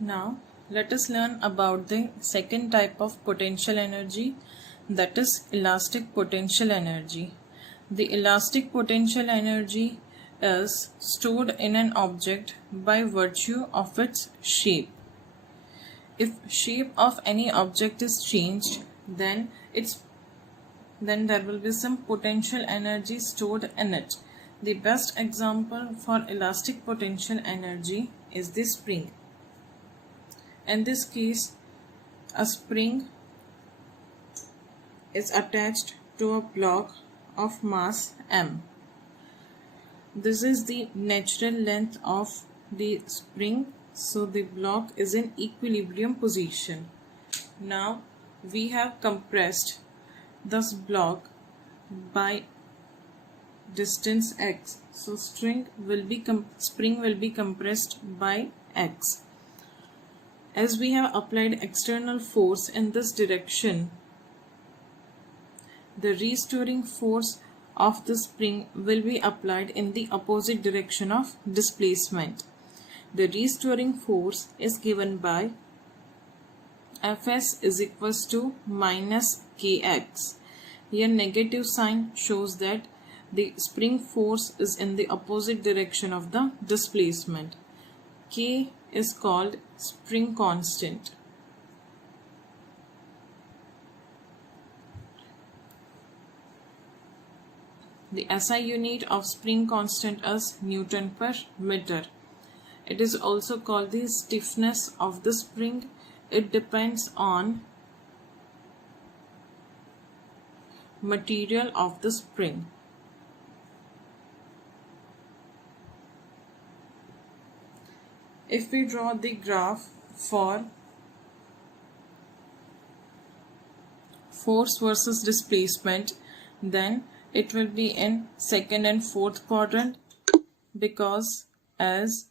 Now let us learn about the second type of potential energy, that is elastic potential energy. The elastic potential energy is stored in an object by virtue of its shape. If shape of any object is changed, then there will be some potential energy stored in it. The best example for elastic potential energy is the spring. In this case, a spring is attached to a block of mass m. This is the natural length of the spring, so the block is in equilibrium position. Now we have compressed this block by distance x, so spring will be compressed by x. As we have applied external force in this direction, the restoring force of the spring will be applied in the opposite direction of displacement. The restoring force is given by Fs is equals to minus kx. Here negative sign shows that the spring force is in the opposite direction of the displacement. K is called spring constant. The SI unit of spring constant is Newton per meter. It is also called the stiffness of the spring. It depends on material of the spring. If we draw the graph for force versus displacement, then it will be in second and fourth quadrant, because as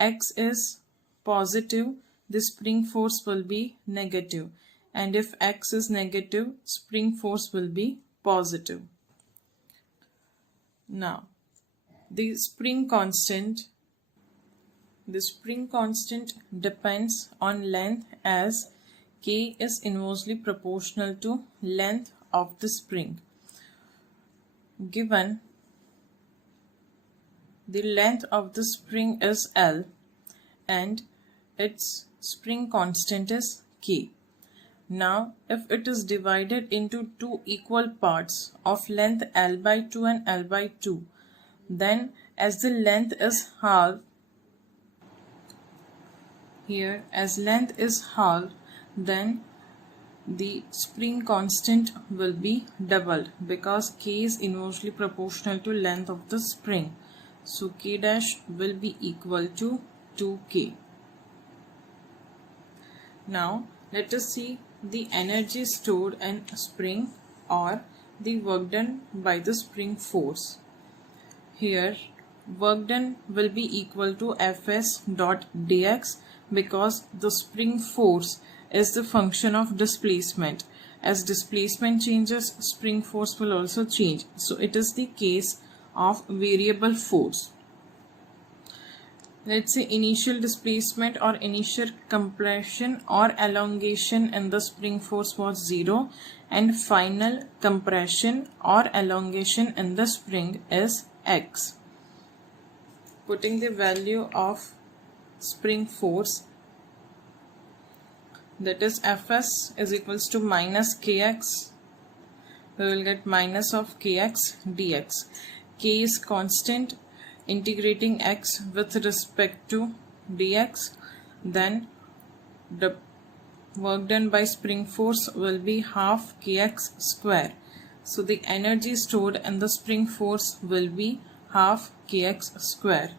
x is positive, the spring force will be negative, and if x is negative, spring force will be positive. Now the spring constant depends on length, as K is inversely proportional to length of the spring. Given the length of the spring is L and its spring constant is K. Now if it is divided into two equal parts of length L by 2 and L by 2, then as the length is half, here as length is half, then the spring constant will be doubled, because K is inversely proportional to length of the spring. So K dash will be equal to 2K. Now let us see the energy stored in spring, or the work done by the spring force. Here work done will be equal to Fs dot dx, because the spring force is the function of displacement. As displacement changes, spring force will also change. So it is the case of variable force. Let's say initial displacement or initial compression or elongation in the spring force was 0, and final compression or elongation in the spring is x. Putting the value of spring force, that is Fs is equals to minus kx, we will get minus of kx dx. K is constant, integrating x with respect to dx, then the work done by spring force will be half kx square. So the energy stored in the spring force will be half kx square.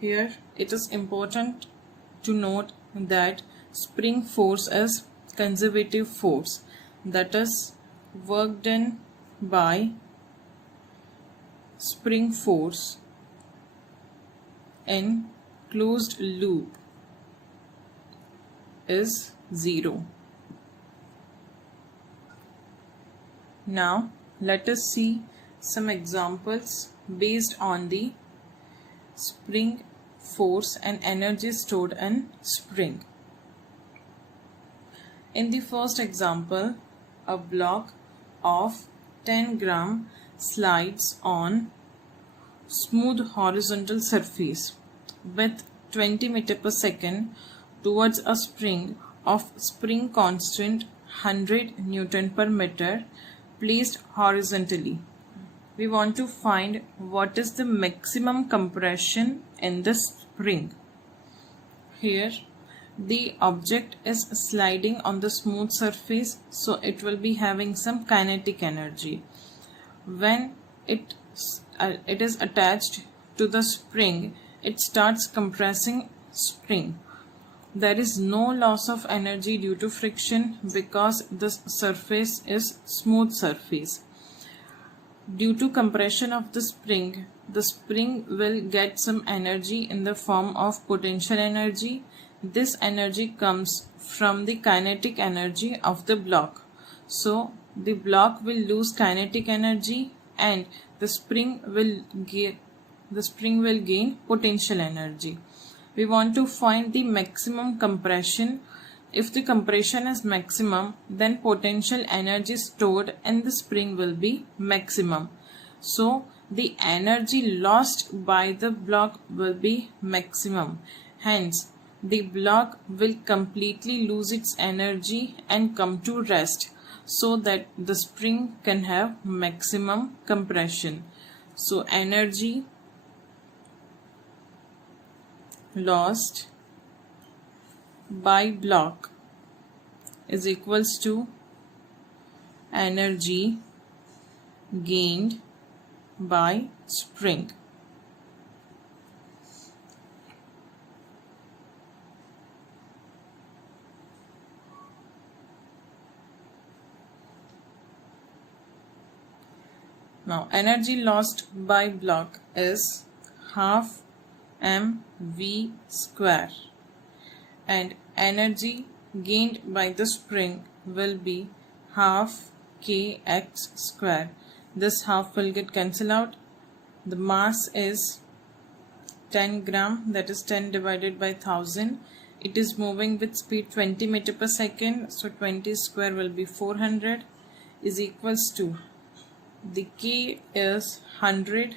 Here it is important to note that spring force is conservative force, that is work done by spring force in closed loop is 0. Now let us see some examples based on the spring force and energy stored in spring. In the first example, a block of 10 gram slides on smooth horizontal surface with 20 meter per second towards a spring of spring constant 100 Newton per meter placed horizontally. We want to find what is the maximum compression in the spring. Here the object is sliding on the smooth surface, so it will be having some kinetic energy. When it is attached to the spring, it starts compressing spring. There is no loss of energy due to friction because the surface is smooth surface. Due to compression of the spring will get some energy in the form of potential energy. This energy comes from the kinetic energy of the block. So the block will lose kinetic energy and the spring will gain potential energy. We want to find the maximum compression. If the compression is maximum, then potential energy stored in the spring will be maximum. So the energy lost by the block will be maximum. Hence, the block will completely lose its energy and come to rest, so that the spring can have maximum compression. So energy lost by block is equals to energy gained by spring. Now energy lost by block is half mv square and energy gained by the spring will be half kx square. This half will get cancelled out. The mass is 10 gram, that is 10 divided by 1000. It is moving with speed 20 meter per second, so 20 square will be 400 is equals to, the k is 100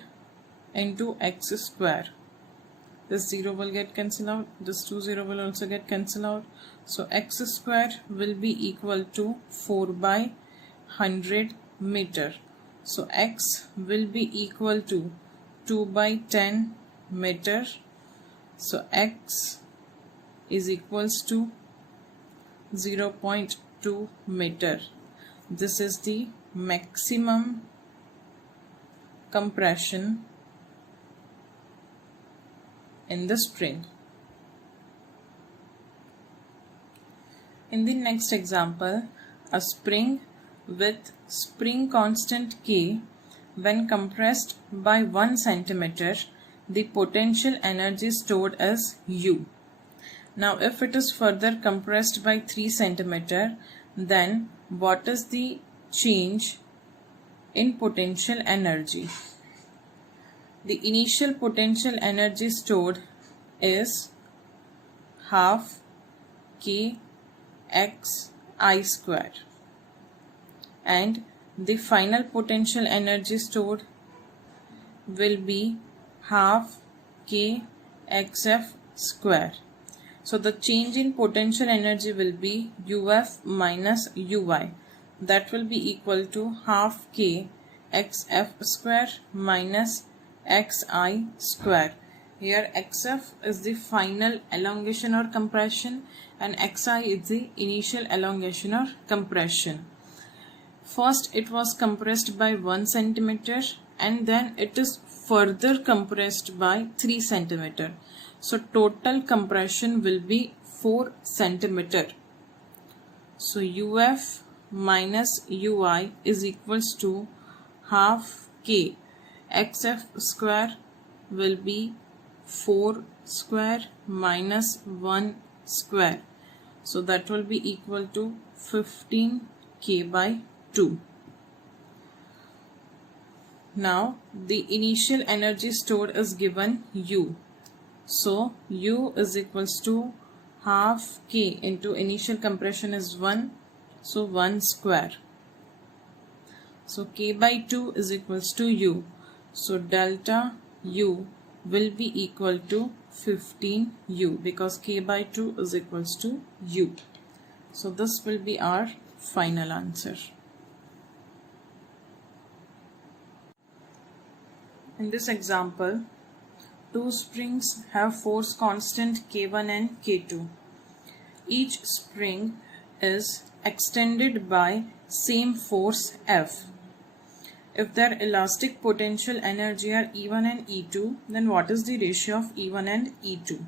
into x square. This 0 will get cancelled out, this 0 will also get cancelled out. So x square will be equal to 4 by 100 meter. So x will be equal to 2 by 10 meter. So x is equals to 0.2 meter. This is the maximum compression in the spring. In the next example, a spring with spring constant K, when compressed by 1 centimeter, the potential energy stored is U. Now if it is further compressed by 3 centimeter, then what is the change in potential energy? The initial potential energy stored is half kx I square, and the final potential energy stored will be half kxf square. So the change in potential energy will be uf minus uy. That will be equal to half kxf square minus xi square. Here xf is the final elongation or compression and xi is the initial elongation or compression. First it was compressed by 1 centimeter and then it is further compressed by 3 centimeter. So total compression will be 4 centimeter. So uf minus ui is equals to half k. xf square will be 4 square minus 1 square. So that will be equal to 15k by 2. Now the initial energy stored is given U. So U is equals to half k into initial compression is 1, so 1 square. So k by 2 is equals to u. So delta u will be equal to 15u because k by 2 is equals to u. So this will be our final answer. In this example, two springs have force constant K1 and K2. Each spring is extended by same force F. If their elastic potential energy are E1 and E2, then what is the ratio of E1 and E2?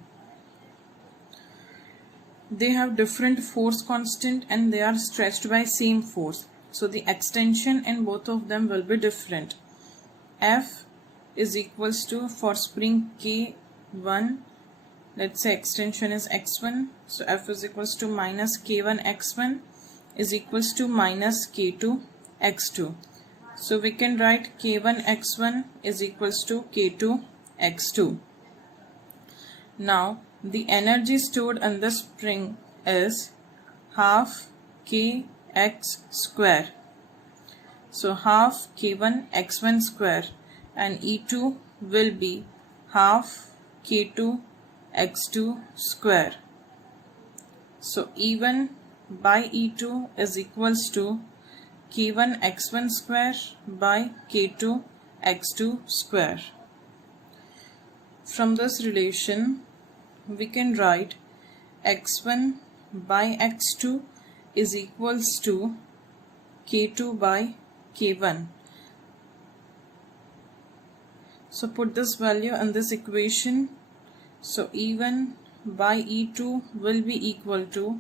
They have different force constant and they are stretched by same force. So the extension in both of them will be different. F is equals to, for spring K1, let's say extension is x1, so F is equals to minus K1 x1 is equals to minus K2 x2. So we can write K1 x1 is equals to K2 x2. Now the energy stored in the spring is half kx square. So half K1 x1 square, and E2 will be half K2 x2 square. So E1 by E2 is equals to K1 x1 square by K2 x2 square. From this relation we can write x1 by x2 is equals to K2 by K1. So put this value in this equation. So E1 by E2 will be equal to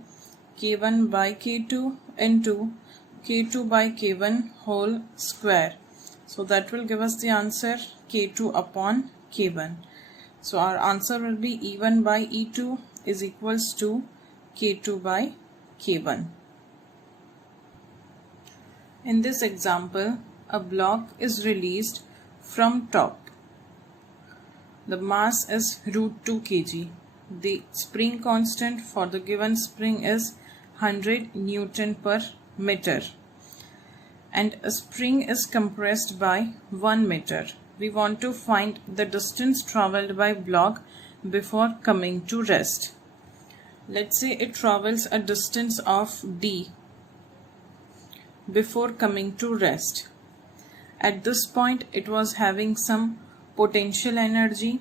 K1 by K2 into K2 by K1 whole square. So that will give us the answer K2 upon K1. So our answer will be E1 by E2 is equals to K2 by K1. In this example, a block is released from top. The mass is √2 kg. The spring constant for the given spring is 100 Newton per meter. And a spring is compressed by 1 meter. We want to find the distance travelled by block before coming to rest. Let's say it travels a distance of d before coming to rest. At this point it was having some potential energy.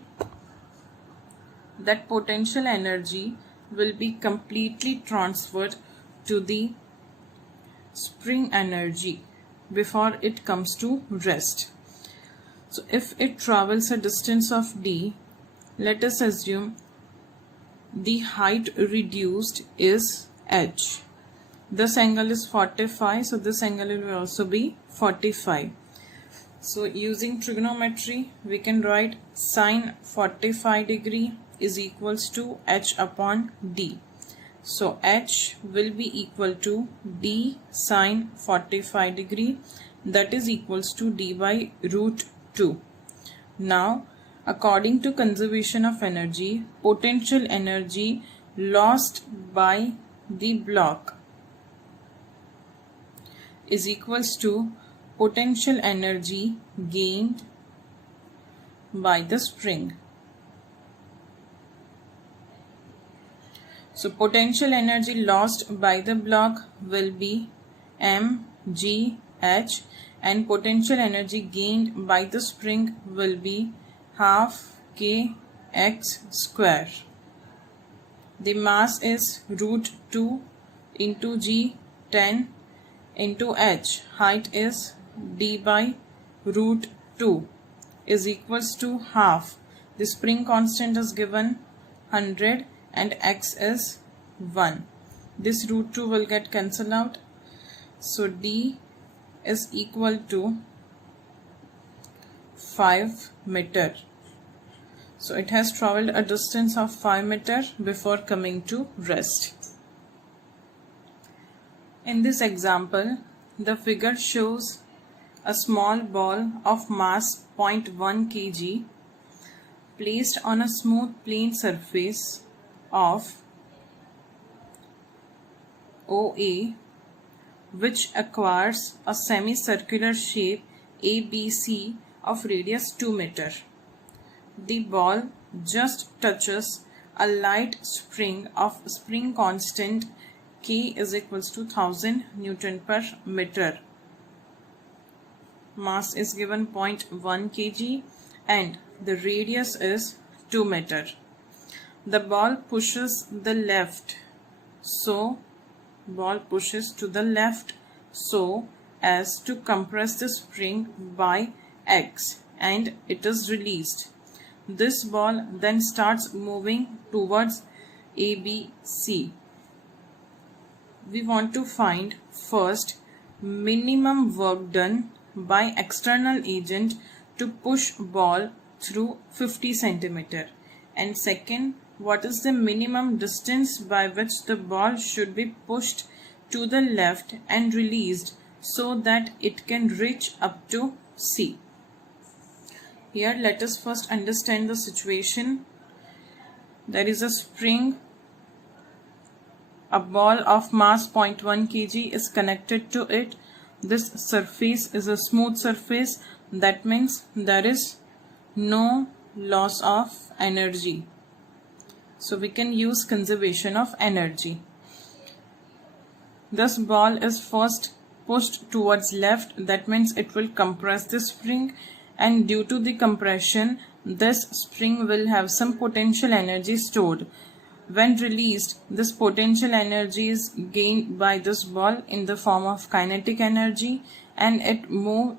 That potential energy will be completely transferred to the spring energy before it comes to rest. So if it travels a distance of d, let us assume the height reduced is h. This angle is 45, so this angle will also be 45. So using trigonometry, we can write sine 45 degree is equals to h upon d. So h will be equal to d sine 45 degree, that is equals to d by √2. Now, according to conservation of energy, potential energy lost by the block is equals to potential energy gained by the spring. So potential energy lost by the block will be mgh, and potential energy gained by the spring will be half kx square. The mass is √2 into g 10 into h. Height is d by √2 is equals to half. The spring constant is given 100 and x is 1. This √2 will get cancelled out. So d is equal to 5 meter. So it has travelled a distance of 5 meter before coming to rest. In this example, the figure shows a small ball of mass 0.1 kg placed on a smooth plane surface of OA, which acquires a semicircular shape ABC of radius 2 meter. The ball just touches a light spring of spring constant K is equals to 1000 Newton per meter. Mass is given 0.1 kg and the radius is 2 meter. The ball pushes the left, so ball pushes to the left so as to compress the spring by X and it is released. This ball then starts moving towards ABC. We want to find first minimum work done by external agent to push ball through 50 centimeter, and second, what is the minimum distance by which the ball should be pushed to the left and released so that it can reach up to C. Here let us first understand the situation. There is a spring. A ball of mass 0.1 kg is connected to it. This surface is a smooth surface. That means there is no loss of energy. So we can use conservation of energy. This ball is first pushed towards left. That means it will compress the spring, and due to the compression, this spring will have some potential energy stored. When released, this potential energy is gained by this ball in the form of kinetic energy, and it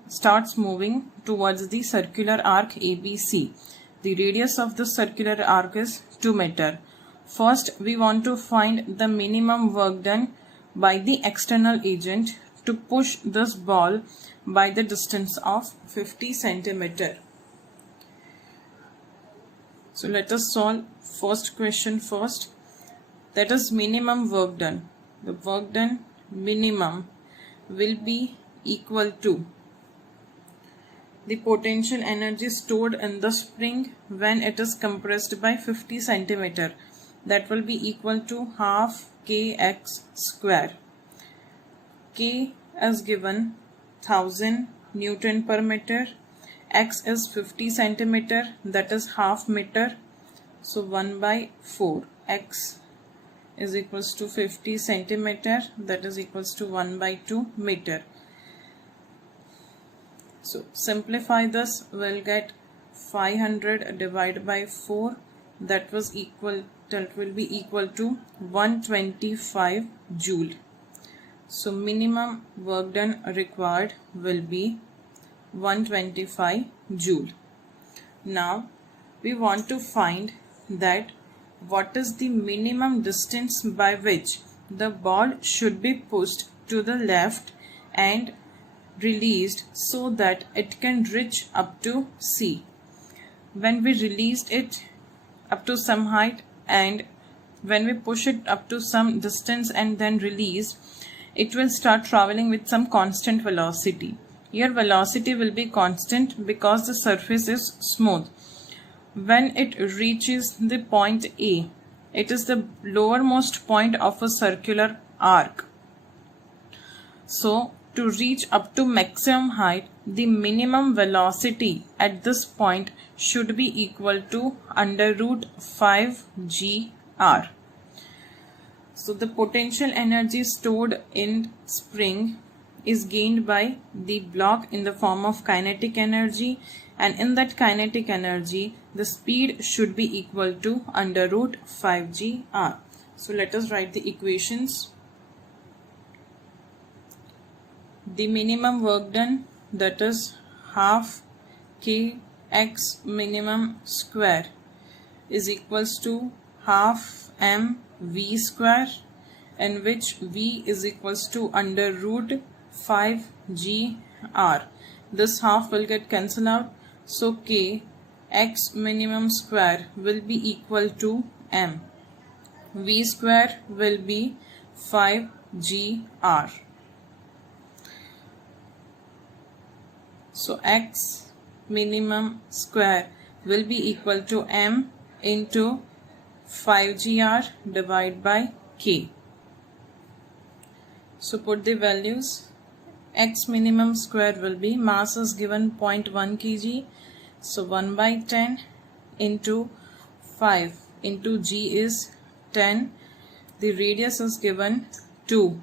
starts moving towards the circular arc ABC. The radius of the circular arc is 2 meter. First, we want to find the minimum work done by the external agent to push this ball by the distance of 50 centimeter. So let us solve first question first. That is minimum work done. The work done minimum will be equal to the potential energy stored in the spring when it is compressed by 50 centimeter. That will be equal to half kx square. K is given 1000 Newton per meter. X is 50 centimeter, that is half meter. So 1 by 4. X is equals to 50 centimeter, that is equals to 1 by 2 meter. So simplify this, we'll get 500 divided by 4, that will be equal to 125 joule. So minimum work done required will be 125 joule. Now we want to find that what is the minimum distance by which the ball should be pushed to the left and released so that it can reach up to C. When we released it up to some height and when we push it up to some distance and then release, it will start traveling with some constant velocity. Here velocity will be constant because the surface is smooth. When it reaches the point A, it is the lowermost point of a circular arc. So to reach up to maximum height, the minimum velocity at this point should be equal to under root 5 gr. So the potential energy stored in spring is gained by the block in the form of kinetic energy, and in that kinetic energy the speed should be equal to under root 5 gr. So let us write the equations. The minimum work done, that is half kx minimum square, is equals to half mv square, in which v is equals to under root 5 gr. This half will get cancelled out, so k x minimum square will be equal to m. V square will be 5 gr. So x minimum square will be equal to m into 5 gr divided by k. So put the values. X minimum square will be, mass is given 0.1 kg, so 1 by 10 into 5 into g is 10. The radius is given 2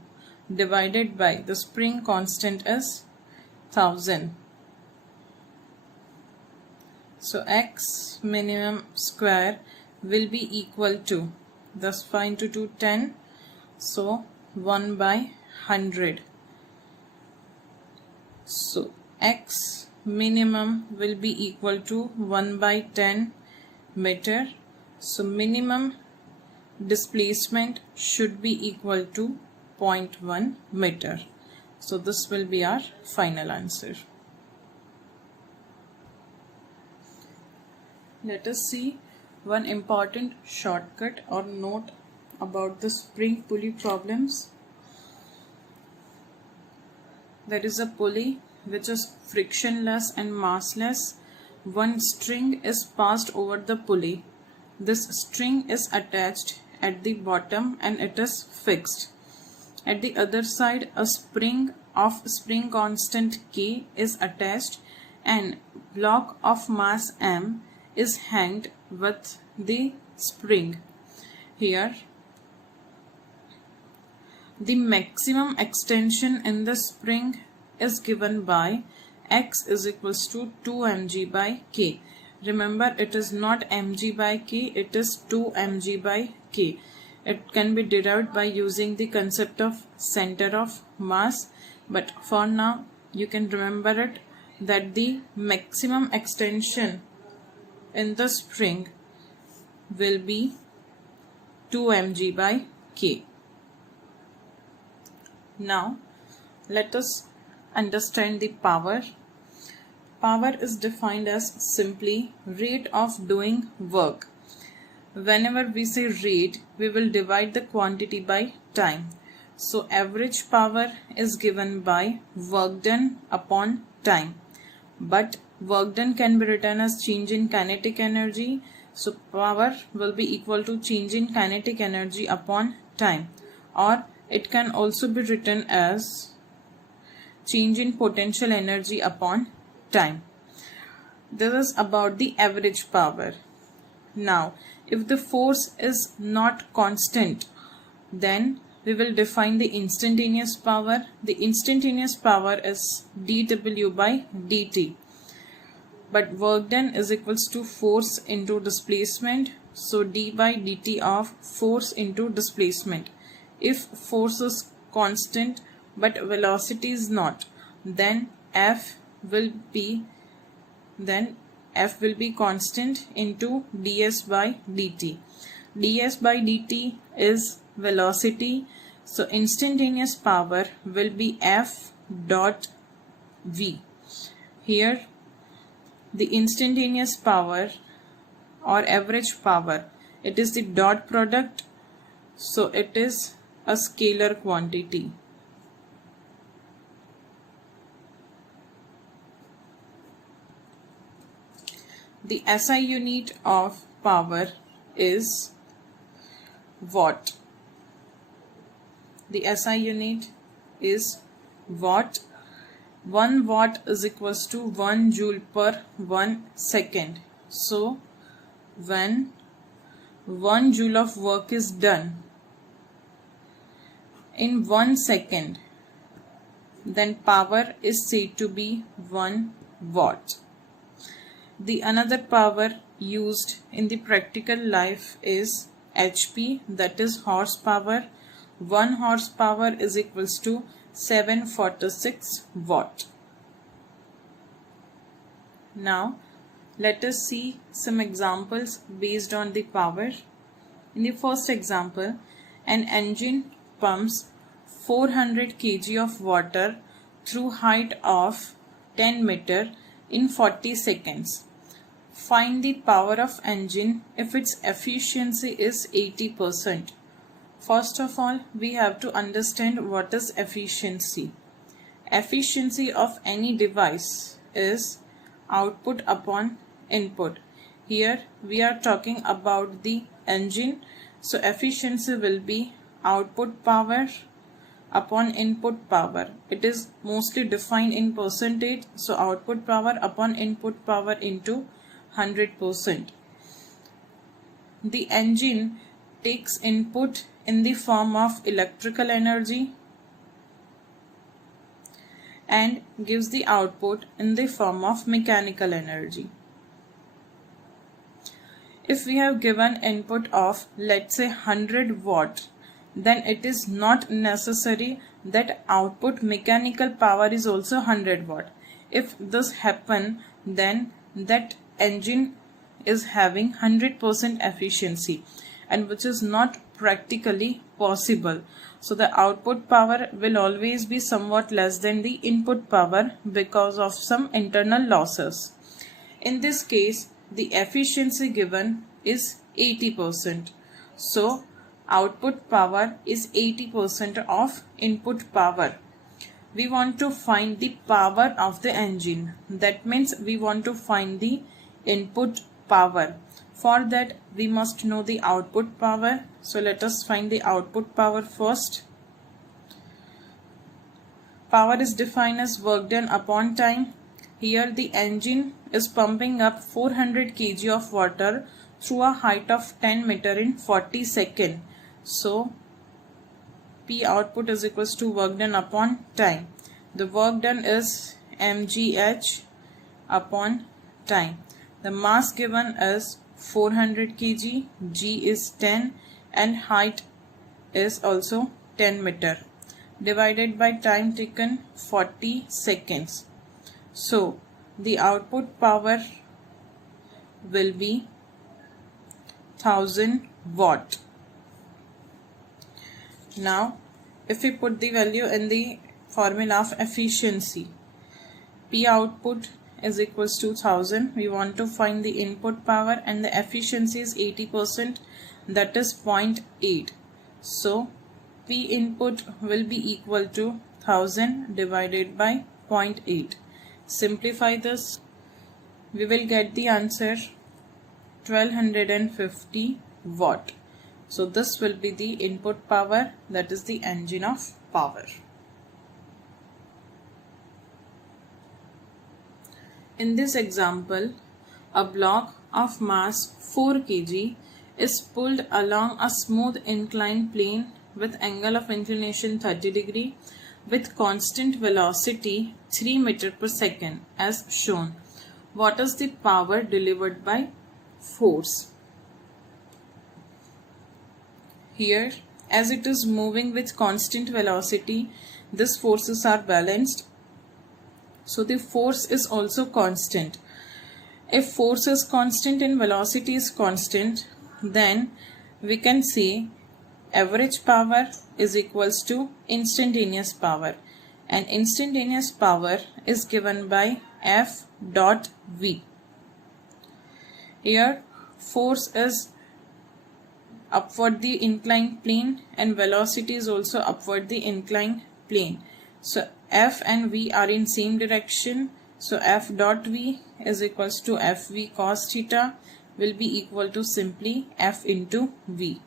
divided by the spring constant is 1000. So x minimum square will be equal to, thus 5 into 2 10, so 1 by 100. So x minimum will be equal to 1 by 10 meter. So minimum displacement should be equal to 0.1 meter. So this will be our final answer. Let us see one important shortcut or note about the spring pulley problems. There is a pulley which is frictionless and massless. One string is passed over the pulley. This string is attached at the bottom and it is fixed. At the other side, a spring of spring constant K is attached and block of mass M is hanged with the spring. Here, the maximum extension in the spring is given by x is equals to 2 mg by k. Remember, it is not mg by k, it is 2 mg by k. It can be derived by using the concept of center of mass, but for now you can remember it that the maximum extension in the spring will be 2 mg by k. Now let us understand the power. Power is defined as simply rate of doing work. Whenever we say rate, we will divide the quantity by time. So average power is given by work done upon time. But work done can be written as change in kinetic energy. So power will be equal to change in kinetic energy upon time. Or it can also be written as change in potential energy upon time. This is about the average power. Now, if the force is not constant, then we will define the instantaneous power. The instantaneous power is dW by dt. But work done is equals to force into displacement. So d by dt of force into displacement. If force is constant but velocity is not, then F will be constant into ds by dt. ds by dt is velocity, so instantaneous power will be F dot v. Here the instantaneous power or average power, it is the dot product, so it is a scalar quantity. The SI unit of power is watt. The SI unit is watt. 1 watt is equals to 1 joule per 1 second. So when 1 joule of work is done in 1 second, then power is said to be 1 watt. The another power used in the practical life is HP, that is horsepower. 1 horsepower is equals to 746 watt. Now let us see some examples based on the power. In the first example, an engine pumps 400 kg of water through height of 10 meter in 40 seconds. Find the power of engine if its efficiency is 80%. First of all, we have to understand what is efficiency. Efficiency of any device is output upon input. Here we are talking about the engine, so efficiency will be output power upon input power. It is mostly defined in percentage, so output power upon input power into 100%. The engine takes input in the form of electrical energy and gives the output in the form of mechanical energy. If we have given input of, let's say, 100 watt, then it is not necessary that output mechanical power is also 100 watt. If this happen, then that engine is having 100% efficiency, and which is not practically possible. So the output power will always be somewhat less than the input power because of some internal losses. In this case, the efficiency given is 80%. So output power is 80% of input power. We want to find the power of the engine. That means we want to find the input power. For that, we must know the output power. So let us find the output power first. Power is defined as work done upon time. Here the engine is pumping up 400 kg of water through a height of 10 meter in 40 seconds. So P output is equals to work done upon time. The work done is mgh upon time. The mass given is 400 kg, g is 10 and height is also 10 meter, divided by time taken 40 seconds. So the output power will be 1000 watt. Now if we put the value in the formula of efficiency, P output is equals to 1000. We want to find the input power and the efficiency is 80%, that is 0.8. So P input will be equal to 1000 divided by 0.8. Simplify this, we will get the answer 1250 watt. So this will be the input power, that is the engine of power. In this example, a block of mass 4 kg is pulled along a smooth inclined plane with angle of inclination 30 degree with constant velocity 3 meter per second as shown. What is the power delivered by force? Here, as it is moving with constant velocity, these forces are balanced. So the force is also constant. If force is constant and velocity is constant, then we can say average power is equals to instantaneous power, and instantaneous power is given by F dot V. Here force is upward the inclined plane and velocity is also upward the inclined plane. So F and V are in same direction. So F dot V is equals to Fv cos theta will be equal to simply F into V.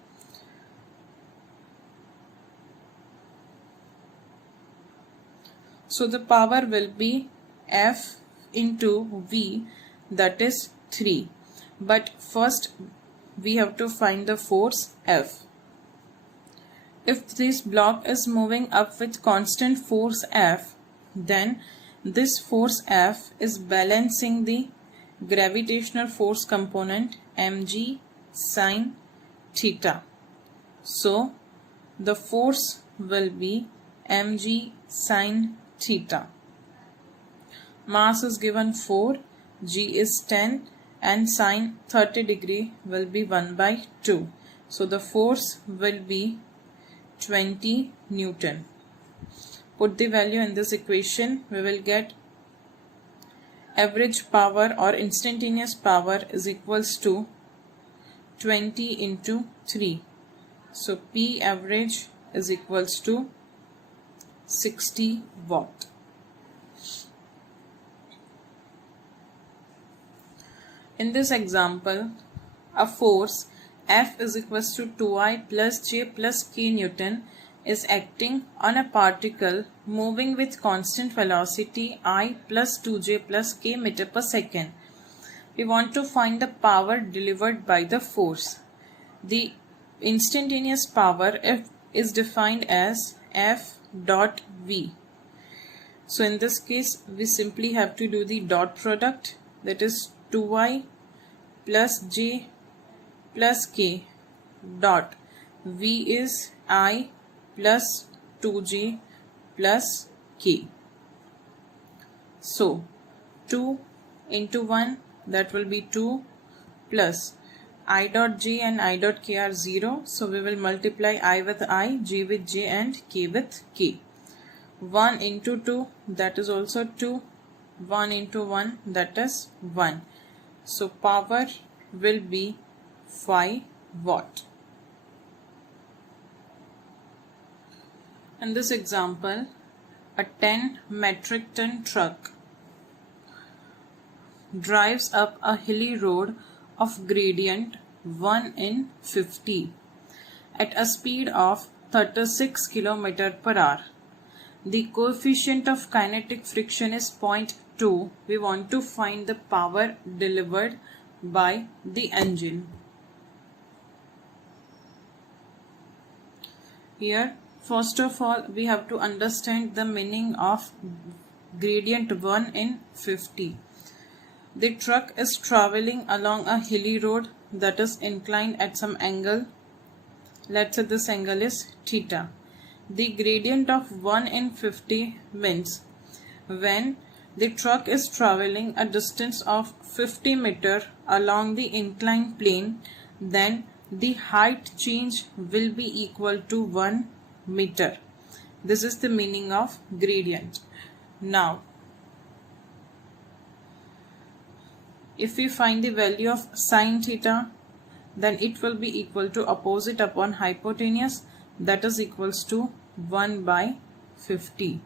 So the power will be F into V, that is 3. But first we have to find the force F. If this block is moving up with constant force F, then this force F is balancing the gravitational force component mg sin theta. So the force will be mg sin theta. Mass is given 4, g is 10 and sine 30 degree will be 1 by 2. So the force will be 20 Newton. Put the value in this equation, we will get average power or instantaneous power is equals to 20 into 3. So P average is equals to 60 watt. In this example, a force F is equals to 2I plus J plus K Newton is acting on a particle moving with constant velocity I plus 2j plus k meter per second. We want to find the power delivered by the force. The instantaneous power is defined as F dot V. So in this case, we simply have to do the dot product, that is 2I plus j plus k dot V is I plus 2j plus k. So 2 into 1, that will be 2, plus I dot j and I dot k are 0, so we will multiply I with I, j with j and k with k. 1 into 2, that is also 2, 1 into 1, that is 1. So power will be 5 watt. In this example, a 10 metric ton truck drives up a hilly road of gradient 1 in 50 at a speed of 36 km per hour. The coefficient of kinetic friction is 0.2. We want to find the power delivered by the engine. Here, first of all, we have to understand the meaning of gradient 1 in 50. The truck is traveling along a hilly road that is inclined at some angle. Let's say this angle is theta. The gradient of 1 in 50 means when the truck is traveling a distance of 50 meter along the inclined plane, then the height change will be equal to 1 meter. This is the meaning of gradient. Now, if we find the value of sine theta, then it will be equal to opposite upon hypotenuse, that is equals to 1 by 50.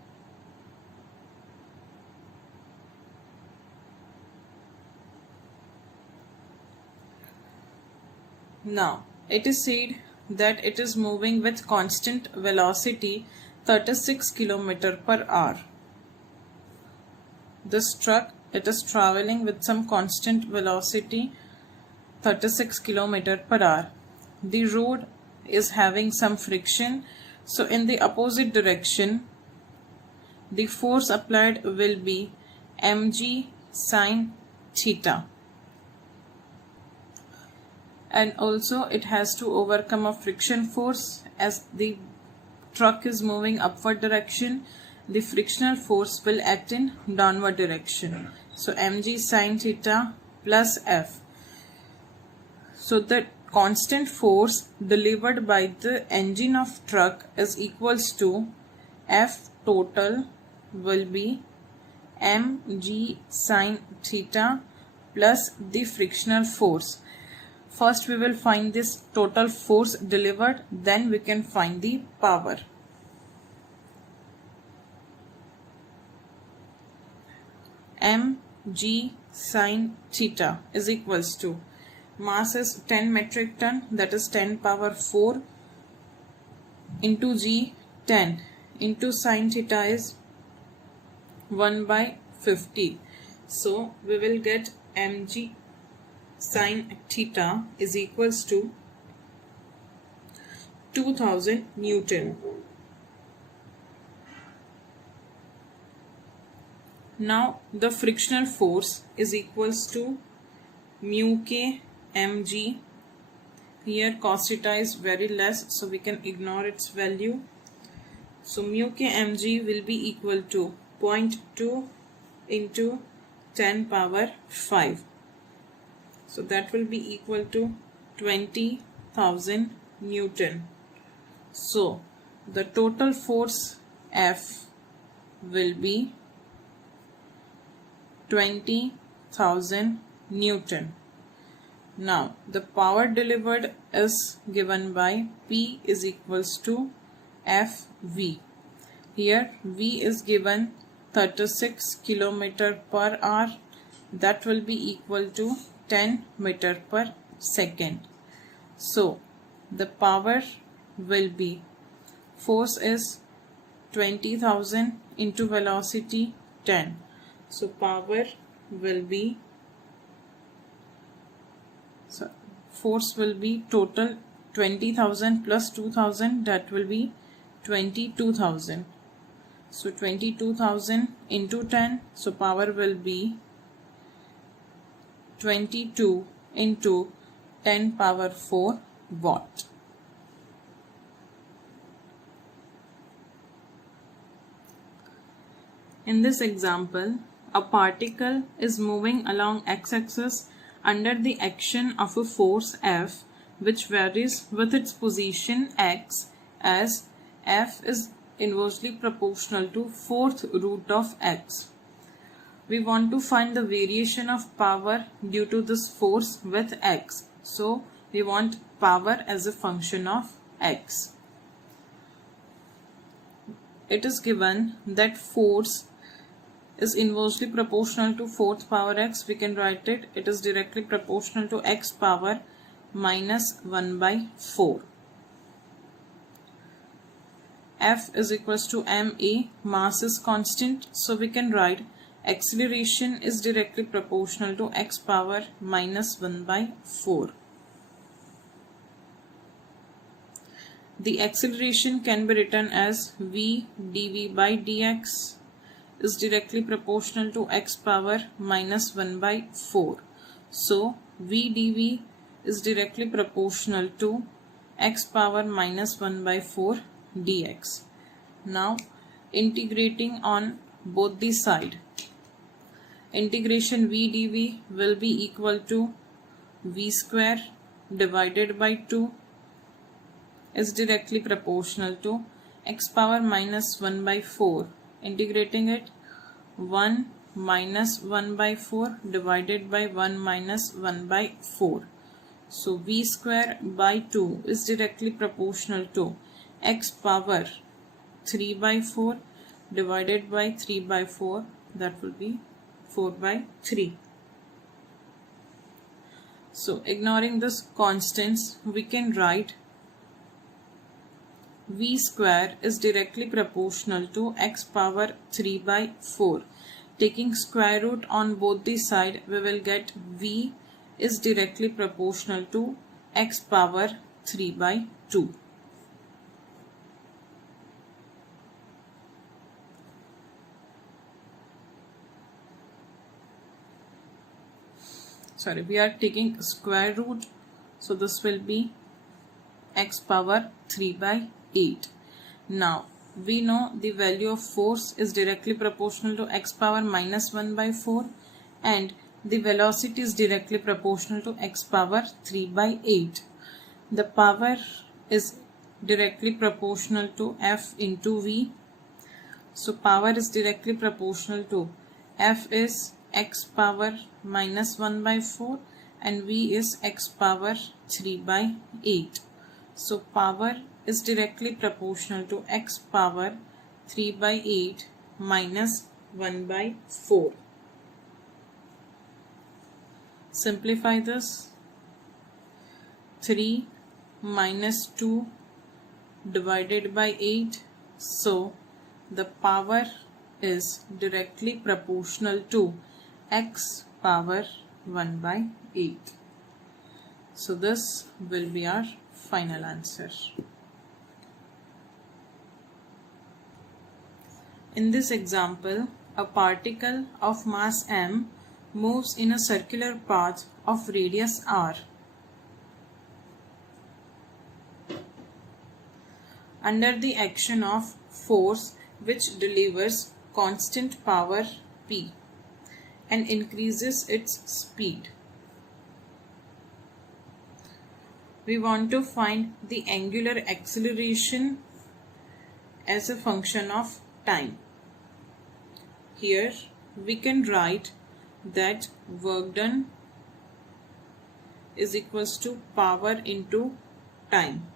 Now, it is said that it is moving with constant velocity 36 km per hour. This truck, it is traveling with some constant velocity 36 km per hour. The road is having some friction, so in the opposite direction the force applied will be mg sine theta, and also it has to overcome a friction force. As the truck is moving upward direction, the frictional force will act in downward direction. So mg sine theta plus F. So the constant force delivered by the engine of truck is equals to F total will be mg sine theta plus the frictional force. First we will find this total force delivered, then we can find the power. mg sine theta is equals to, mass is 10 metric ton, that is 10 power 4 into g 10 into sine theta is 1 by 50. So we will get mg sine theta is equals to 2000 Newton. Now the frictional force is equals to mu k mg. Here cos theta is very less, so we can ignore its value. So mu k mg will be equal to 0.2 into 10 power 5. So that will be equal to 20,000 Newton. So the total force F will be 20,000 Newton. Now the power delivered is given by P is equals to FV. Here V is given 36 km per hour, that will be equal to 10 meter per second. So the power will be force is 20,000 into velocity 10. So power will be, force will be total 20,000 plus 2,000, that will be 22,000. So 22,000 into 10, so power will be 22 into 10 power 4 watt. In this example, a particle is moving along x-axis under the action of a force F, which varies with its position x, as F is inversely proportional to fourth root of x. We want to find the variation of power due to this force with x. So we want power as a function of x. It is given that force is inversely proportional to fourth power x. We can write it. It is directly proportional to x power minus 1 by 4. F is equals to ma, mass is constant, so we can write acceleration is directly proportional to x power minus 1 by 4. The acceleration can be written as v dv by dx is directly proportional to x power minus 1 by 4. So v dv is directly proportional to x power minus 1 by 4 dx. Now integrating on both the side, integration v dv will be equal to v square divided by 2 is directly proportional to x power minus 1 by 4. Integrating it, 1 minus 1 by 4 divided by 1 minus 1 by 4. So v square by 2 is directly proportional to x power 3 by 4 divided by 3 by 4, that will be 4 by 3. So ignoring this constants, we can write v square is directly proportional to x power 3 by 4. Taking square root on both the side, we will get v is directly proportional to x power 3 by 2. Sorry, we are taking square root, so this will be x power 3 by 8. Now we know the value of force is directly proportional to x power minus 1 by 4 and the velocity is directly proportional to x power 3 by 8. The power is directly proportional to F into V. So power is directly proportional to F is x power minus 1 by 4 and V is x power 3 by 8. So power is directly proportional to x power 3 by 8 minus 1 by 4. Simplify this. 3 minus 2 divided by 8. So the power is directly proportional to x power 1 by 8. So this will be our final answer. In this example, a particle of mass m moves in a circular path of radius r. Under the action of force which delivers constant power p and increases its speed. We want to find the angular acceleration as a function of time. Here we can write that work done is equals to power into time.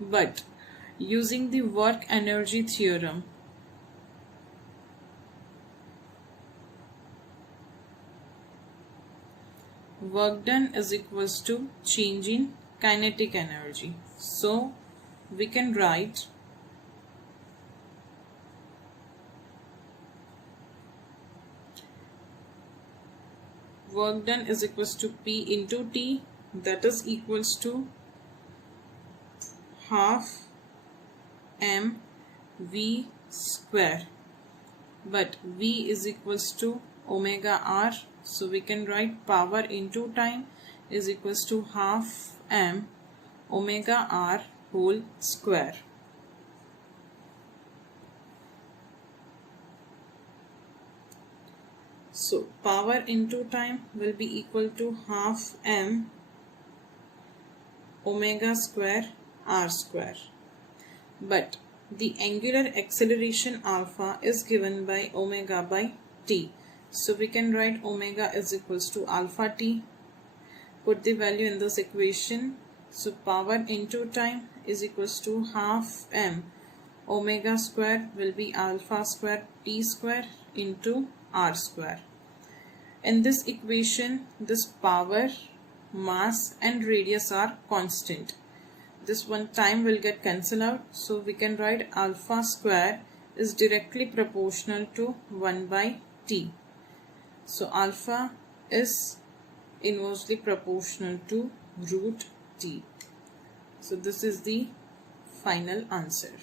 But using the work energy theorem, work done is equals to change in kinetic energy. So we can write work done is equals to P into T, that is equals to half mv square, but V is equals to omega r, so we can write power into time is equals to half m omega r whole square. So power into time will be equal to half m omega square r square, but the angular acceleration alpha is given by omega by t, so we can write omega is equals to alpha t. Put the value in this equation, so power into time is equals to half m omega square will be alpha square t square into r square. In this equation, this power, mass and radius are constant. This one time will get cancelled out, so we can write alpha square is directly proportional to 1 by t. So alpha is inversely proportional to root t. So this is the final answer.